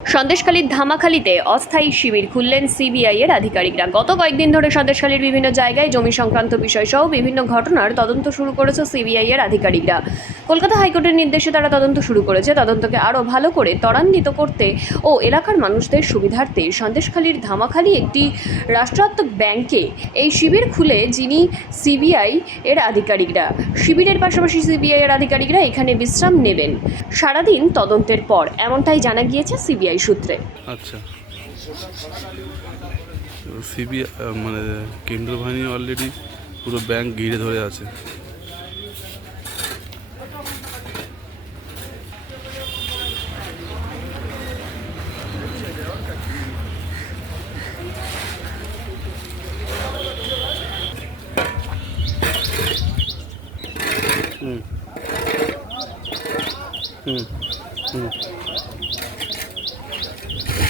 সন্দেশখালীর ধামাখালীতে অস্থায়ী শিবির খুললেন সিবিআই এর আধিকারিকরা। গত কয়েকদিন ধরে সন্দেশখালীর বিভিন্ন জায়গায় জমি সংক্রান্ত বিষয়সহ বিভিন্ন ঘটনার তদন্ত শুরু করেছে সিবিআই এর আধিকারিকরা। কলকাতা হাইকোর্টের নির্দেশে তারা তদন্ত শুরু করেছে। তদন্তকে আরও ভালো করে ত্বরান্বিত করতে ও এলাকার মানুষদের সুবিধার্থে সন্দেশখালীর ধামাখালী একটি রাষ্ট্রায়ত্ত ব্যাংকে এই শিবির খুলে যিনি সিবিআই এর আধিকারিকরা। শিবিরের পাশাপাশি সিবিআই এর আধিকারিকরা এখানে বিশ্রাম নেবেন সারাদিন তদন্তের পর, এমনটাই জানা গিয়েছে সিবিআই সূত্রে। আচ্ছা, সিবিআই মানে কেন্দ্রীয় বাহিনী অলরেডি পুরো ব্যাংক ঘিরে ধরে আছে। হুম হুম হুম